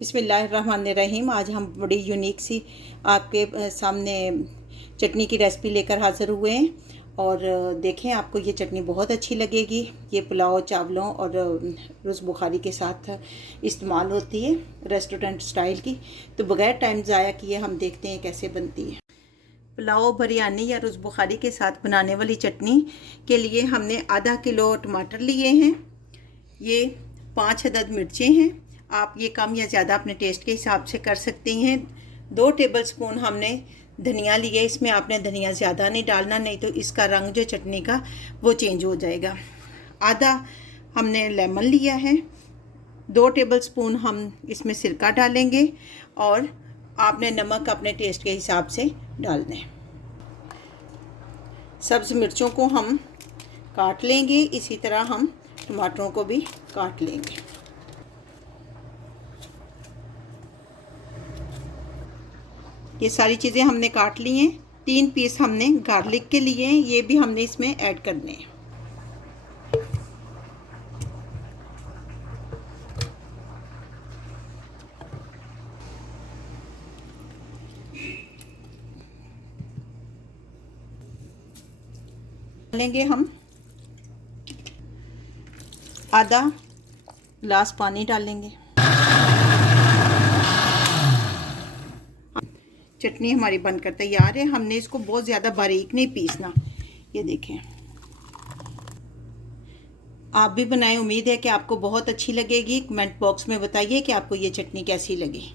बिस्मिल्लाहिर्रहमानिर्रहीम। आज हम बड़ी यूनिक सी आपके सामने चटनी की रेसिपी लेकर हाज़िर हुए हैं और देखें, आपको ये चटनी बहुत अच्छी लगेगी। ये पुलाव चावलों और रुज़ बुखारी के साथ इस्तेमाल होती है, रेस्टोरेंट स्टाइल की। तो बग़ैर टाइम ज़ाया किए हम देखते हैं कैसे बनती है। पुलाव, बिरयानी या रुज़ बुखारी के साथ बनाने वाली चटनी के लिए हमने आधा किलो टमाटर लिए हैं। ये 5 अदद मिर्चें हैं। आप ये कम या ज़्यादा अपने टेस्ट के हिसाब से कर सकती हैं। 2 टेबलस्पून हमने धनिया लिया। इसमें आपने धनिया ज़्यादा नहीं डालना, नहीं तो इसका रंग जो चटनी का वो चेंज हो जाएगा। आधा हमने लेमन लिया है। 2 टेबलस्पून हम इसमें सिरका डालेंगे और आपने नमक अपने टेस्ट के हिसाब से डालना है। सब्ज़ मिर्चों को हम काट लेंगे, इसी तरह हम टमाटरों को भी काट लेंगे। ये सारी चीज़ें हमने काट ली हैं। 3 पीस हमने गार्लिक के लिए हैं, ये भी हमने इसमें ऐड करने हैं। डालेंगे हम आधा गिलास पानी डालेंगे। चटनी हमारी बनकर तैयार है। हमने इसको बहुत ज़्यादा बारीक नहीं पीसना। ये देखें, आप भी बनाएं। उम्मीद है कि आपको बहुत अच्छी लगेगी। कमेंट बॉक्स में बताइए कि आपको ये चटनी कैसी लगी।